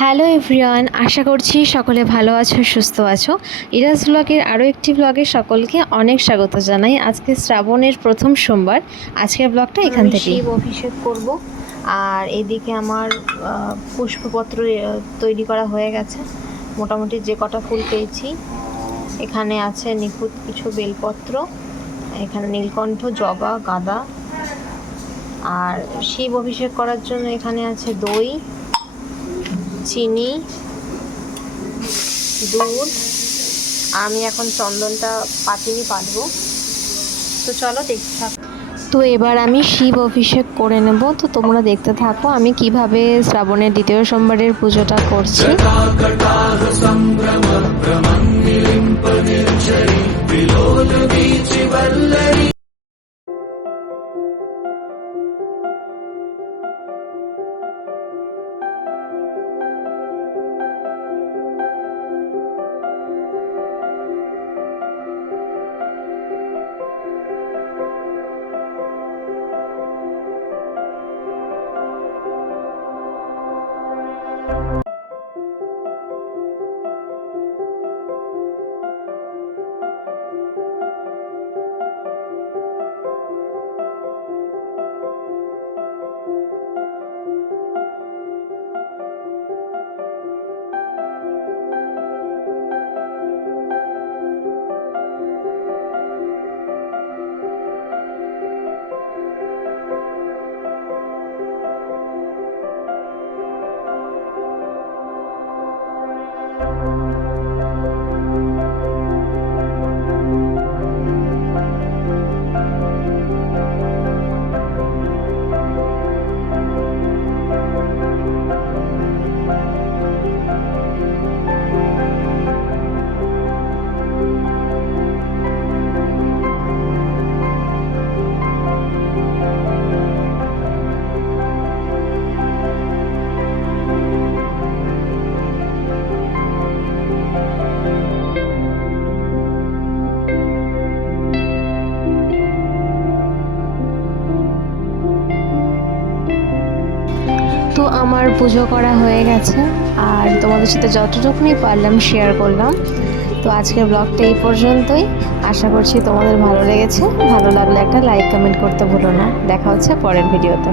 Hello everyone, আশা করছি সকলে ভালো আছো, সুস্থ আছো। ইরাজ ব্লগের আরও একটি ব্লগে সকলকে অনেক স্বাগত জানাই। আজকে শ্রাবণের প্রথম সোমবার। আজকের ব্লগটা এখান থেকে শিব অভিষেক করব। আর এদিকে আমার পুষ্পপত্র তৈরি করা হয়ে গেছে। মোটামুটি যে কটা ফুল পেয়েছি, এখানে আছে নিখুঁত কিছু বেলপত্র, এখানে নীলকণ্ঠ, জবা, গাঁদা। আর শিব অভিষেক করার জন্য এখানে আছে দই, চিনি, দুধ। আমি এখন চন্দনটা পাতিনি, পাতবো। তো চলো দেখতে থাকো। তো এবার আমি শিব অভিষেক করে নেব। তো তোমরা দেখতে থাকো আমি কিভাবে শ্রাবণের দ্বিতীয় সোমবারের পুজোটা করছি। তো আমার পুজো করা হয়ে গেছে, আর তোমাদের সাথে যতটুকুনি পারলাম শেয়ার করলাম। তো আজকের ব্লগটা এই পর্যন্তই। আশা করছি তোমাদের ভালো লেগেছে। ভালো লাগলে একটা লাইক কমেন্ট করতে ভুলো না। দেখা হচ্ছে পরের ভিডিওতে।